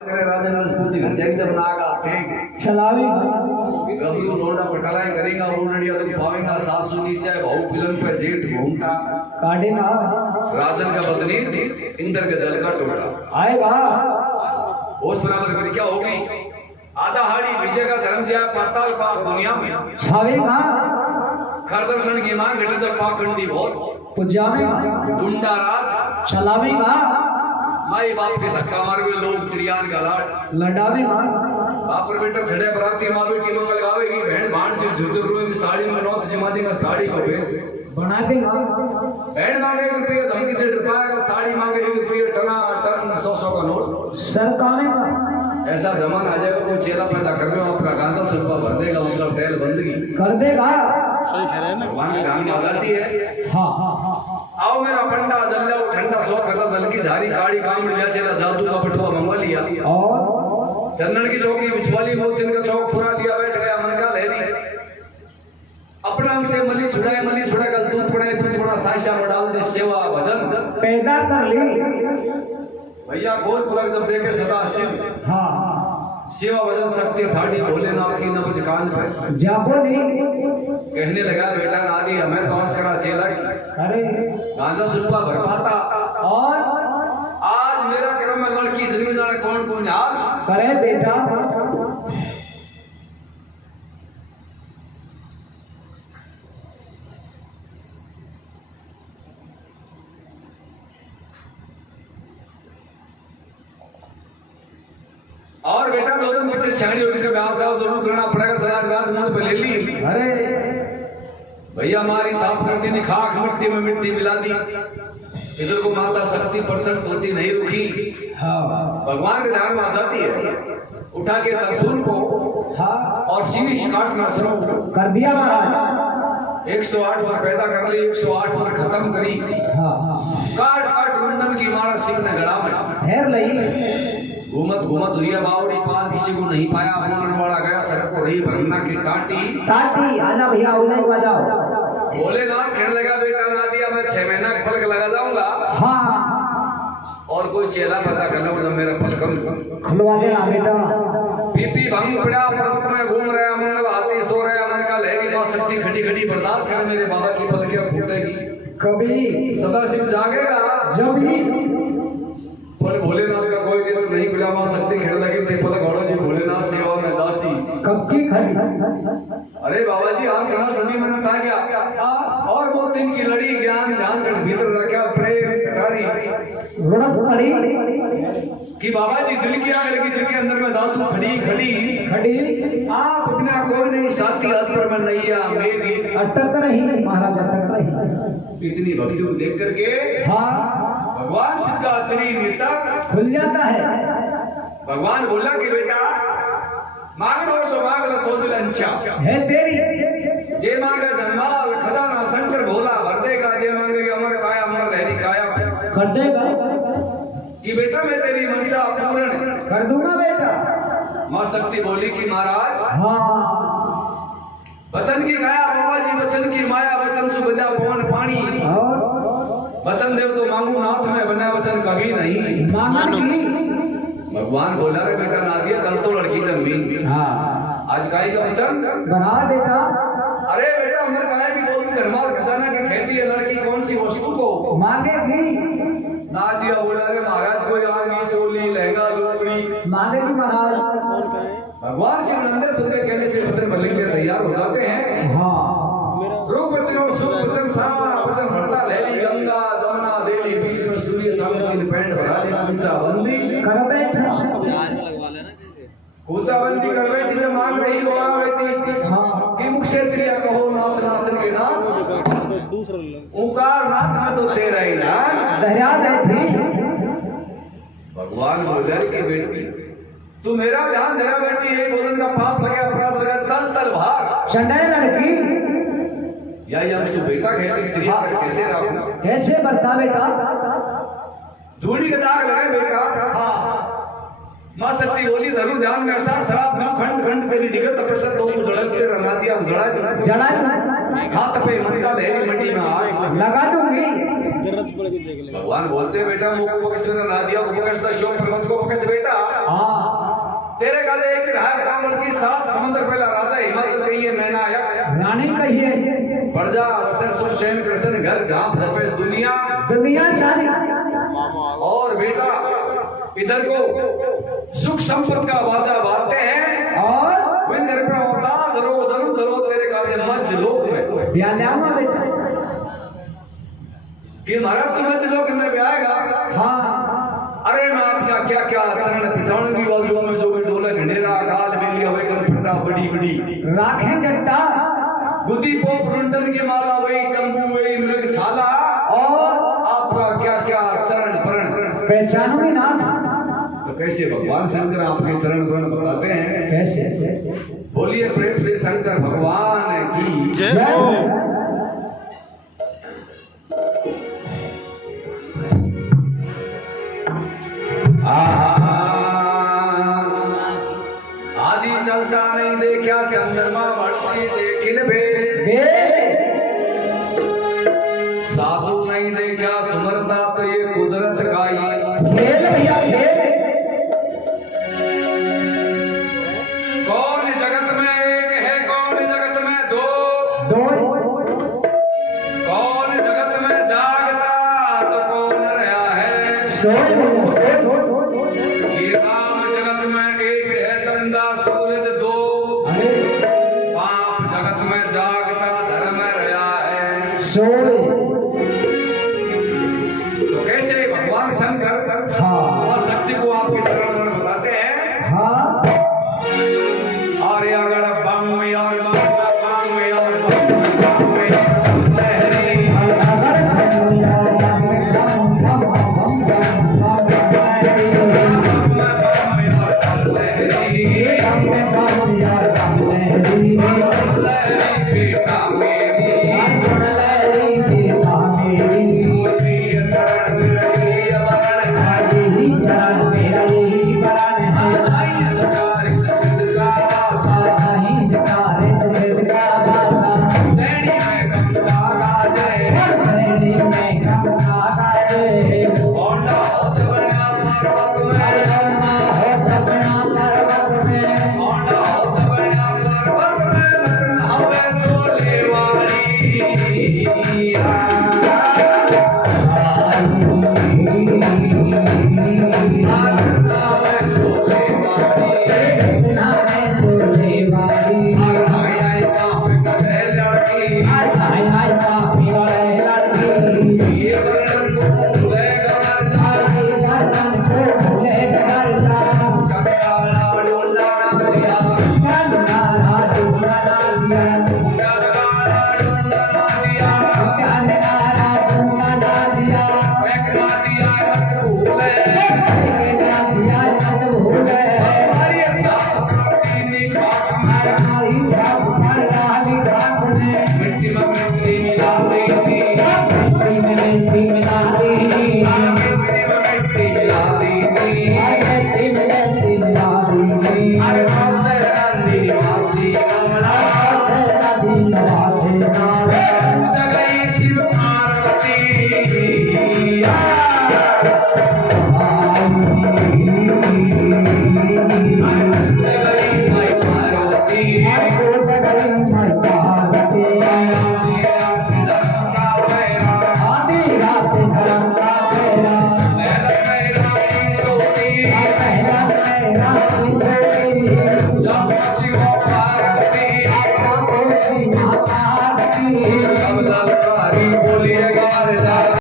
राजन रजपूती घर जाएगी जब नागा ठीक चलावी रबू लोड़ा पटलाई करेगा उड़ड़िया तो पावेगा सासू नीचे भाऊ फिल्म पे जेठ घूमता काटेगा राजन का बदनी इंद्र के जल का टोटा आएगा उस बराबर फिर क्या होगी आधा हाड़ी विजय का धर्म जय पाताल पा दुनिया में छावेगा खर दर्शन की मांग घटे जब पा कंडी बहुत पुजावेगा गुंडा राज चलावेगा माई बाप के धक्का मार हुए लोग त्रियान का लाड लड़ावेगा बाप और बेटा छड़े बराती माँ बेटी मंगल गावेगी बहन भाण जो झुझुर रोएगी साड़ी में नौत जमाती का साड़ी को बेस बना देगा बहन मांगे 1 रुपये धमकी दे रुपया साड़ी मांगे 1 रुपये टना टन 100 का नोट सर कामेगा ऐसा जमाना आ जाएगा कोई चेला पैदा कर रहे हो आपका गांजा सुल्पा भर देगा मतलब टेल बंदगी कर देगा सही कह रहे हैं ना भगवान की गांगी आ जाती है हाँ हाँ हाँ आओ मेरा पंडा जल जाओ ठंडा सो कदा जल की धारी काड़ी काम लिया चला जादू का पटवा मंगवा लिया और चंदन की चौकी बिछवाली मोतिन का चौक पूरा लिया बैठ गया मन का लहरी अपना हमसे मली छुड़ाए कल दूध पड़ा साइशा में डाल दे सेवा भजन पैदा कर ले भैया खोल पुलक जब देखे सदा शिव हाँ सेवा भजन शक्ति ठाडी भोलेनाथ की नबज कान पर जापो नहीं कहने लगा बेटा नादी हमें तौस करा चेला की अरे गांजा सुल्पा भर पाता और आज मेरा क्रम में लड़की जन्म जाने कौन कौन हाल करे बेटा और बेटा 2 दिन पीछे शादी होगी इसका व्यवसाय जरूर करना पड़ेगा सदा रात मुंह पे ले ली अरे भैया हमारी थाप कर दी खाक मिट्टी में मिट्टी मिला दी इधर को माता शक्ति परसेंट होती नहीं रुकी हाँ भगवान के ध्यान में आ जाती है उठा के तरसूल को हाँ और शीश काटना शुरू कर दिया महाराज 108 बार पैदा कर ली 108 बार खत्म करी हाँ हाँ काट काट मुंडन की मारा सिंह ने गला में ठहर लई घूमत हुई बावड़ी पान किसी को नहीं पाया बोलने वाला गया सड़क को रही भरना की काटी काटी आजा भैया उल्ले को जाओ भोलेनाथ कहने लगा बेटा ना दिया मैं 6 महीना का फलक लगा जाऊंगा हाँ और कोई चेला पैदा कर लो जब मेरा फलकम खुलवा देना बेटा पीपी भंग पड़ा पर्वत में घूम रहा मंगल हाथी सो रहा मन का लहरी मां शक्ति खड़ी खड़ी बर्दाश्त कर मेरे बाबा की पलकियां फूटेगी कभी सदा शिव जागेगा जब ही पर भोलेनाथ का कोई दिन तो नहीं मिला मां शक्ति खेलने लगी थे पलक हड़ो जी भोलेनाथ सेवा में दासी कब की खड़ी अरे बाबा जी आज सुना सभी मन था क्या और वो दिन की लड़ी ज्ञान ध्यान कर भीतर रखा प्रेम कटारी रुड़क पड़ी कि बाबा जी दिल की आग लगी दिल के अंदर में धातु खड़ी खड़ी खड़ी आप अपना कोई नहीं साथी हाथ पर में नैया मेरी अटक रही महाराज अटक रही इतनी भक्ति को देख करके हाँ भगवान शिव का अतरी नेता खुल जाता है भगवान बोला कि बेटा मांग लो सो मांग लो सो दिल अंचा है तेरी जे मांगे धनमाल खजाना शंकर भोला भर देगा जे मांगे अमर काया अमर लहरी काया कर देगा कि बेटा मैं तेरी मनसा पूर्ण कर दूंगा बेटा मां शक्ति बोली कि महाराज हाँ वचन की काया बाबा जी वचन की माया वचन सुबदा पवन पानी और वचन देव तो मांगू नाथ में बना वचन कभी नहीं मांगन की भगवान बोला रे बेटा ना दिया कल तो लड़की जन्मी हाँ आज काई का वचन बना बेटा अरे बेटा हमने कहा कि बोल धर्माल खजाना की खेती है लड़की कौन सी वस्तु को मांगेगी ना दिया बोला रे महाराज कोई आंगी चोली लहंगा लोकड़ी मांगेगी महाराज कौन का है भगवान शिव नंदे सुनने कहने से वचन बलि के तैयार हो जाते हैं हाँ रूप वचन और सुख वचन सारा वचन भरता लहरी गंगा जमुना देवी बीच में सूर्य सामने की पैंट भरा दी ऊंचा बंदी कर बैठा ऊंचा बंदी कर बैठी जब मांग रही हो रहती हाँ कि मुख क्षेत्रीय कहो नाथ नाचन के नाम दूसरा ओंकार नाथ में तो तेरा ही नाम दहरा बैठी भगवान बोले कि बेटी तू मेरा ध्यान दे बैठी यही बोलन का पाप लगे अपराध लगे तल तल भाग चढ़े लड़की या तू बेटा कहती तेरी कर कैसे रहा कैसे बता बेटा धूली का दाग लगा बेटा हाँ मां शक्ति बोली धरु ध्यान में असार शराब दू खंड खंड तेरी डिगत तपस्या तो झड़कते रंगा दिया जड़ा जड़ा हाथ पे मन का लहरी मंडी में आए लगा दूंगी जरूरत पड़ेगी देख ले भगवान बोलते बेटा मुख को बकस ना दिया को बकस दा शोक प्रबंध को बकस बेटा हाँ साथ समुद्र पहला राजा हिमाचल कहिए नैनायक रानी कहिए प्रजा वसे सुख चैन कृष्ण घर जहां छपे दुनिया दुनिया सारी और बेटा इधर को सुख संपत का बाजा बांधते हैं और विन घर पे होता धरो धरो तेरे कार्य मंच लोक में व्यायाम बेटा कि महाराज तुम्हें चलो कि मैं भी आएगा हाँ अरे मैं आपका क्या क्या चरण पिछाण की बाजू में जो भी डोला घनेरा काल बेली हवे कर फटा बड़ी बड़ी राखे जट्टा गुदी पोप रुंडन की माला वही तंबू वही मृग छाला और आपका क्या क्या चरण परण पहचानोगे ना तो कैसे भगवान शंकर आपके चरण परण बताते हैं कैसे बोलिए प्रेम से शंकर भगवान की जय हो। आज ही चलता नहीं देखा चंद्रमा बढ़ती देखिल बे साधु नहीं देखा सुमरता तो ये कुदरत का ही खेल भैया खेल कौन जगत में एक है कौन जगत में दो दो कौन जगत में जागता तो कौन रहा है सोच ये काम जगत में एक है चंदा सूरज दो अरे पाप जगत में जागता धर्म रहा है सोच तो कैसे भगवान शंकर हाँ और शक्ति को आपके चरण में बताते हैं हाँ आर्य गण बम यार बम यार बम लहरी